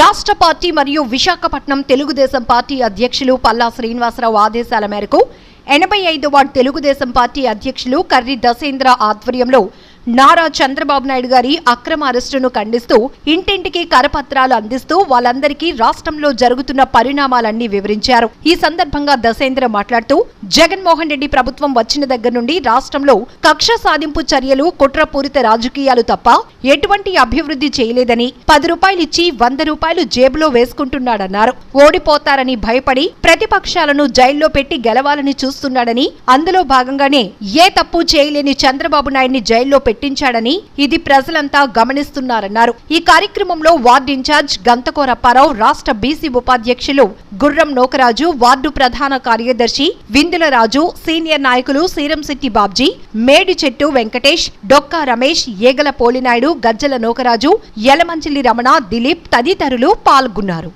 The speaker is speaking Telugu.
రాష్ట్ర పార్టీ మరియు విశాఖపట్నం తెలుగుదేశం పార్టీ అధ్యక్షులు పల్లా శ్రీనివాసరావు ఆదేశాల మేరకు 85వ తెలుగుదేశం పార్టీ అధ్యక్షులు కర్రి దశేంద్ర ఆధ్వర్యంలో నారా చంద్రబాబు నాయుడు గారి అక్రమ అరెస్టును ఖండిస్తూ ఇంటింటికి కరపత్రాలు అందిస్తూ వాళ్ళందరికీ రాష్ట్రంలో జరుగుతున్న పరిణామాలన్నీ వివరించారు. ఈ సందర్భంగా దశేంద్ర మాట్లాడుతూ జగన్మోహన్ రెడ్డి ప్రభుత్వం వచ్చిన దగ్గర నుండి రాష్ట్రంలో కక్ష సాధింపు చర్యలు, కుట్రపూరిత రాజకీయాలు తప్ప ఎటువంటి అభివృద్ధి చేయలేదని, 10 రూపాయలు ఇచ్చి 100 రూపాయలు జేబులో వేసుకుంటున్నాడన్నారు. ఓడిపోతారని భయపడి ప్రతిపక్షాలను జైల్లో పెట్టి గెలవాలని చూస్తున్నాడని, అందులో భాగంగానే ఏ తప్పు చేయలేని చంద్రబాబు నాయుడిని జైల్లో పెట్టించాడని ఇది ప్రజలంతా గమనిస్తున్నారన్నారు. ఈ కార్యక్రమంలో వార్డు ఇన్ఛార్జ్ గంతకోర అప్పారావు, రాష్ట్ర బీసీ ఉపాధ్యక్షులు గుర్రం నోకరాజు, వార్డు ప్రధాన కార్యదర్శి విందుల రాజు, సీనియర్ నాయకులు సీరంశెట్టి బాబ్జీ, మేడి చెట్టు వెంకటేష్, డొక్కా రమేష్, ఏగల పోలినాయుడు, గజ్జల నోకరాజు, యలమంచిలి రమణ, దిలీప్ తదితరులు పాల్గొన్నారు.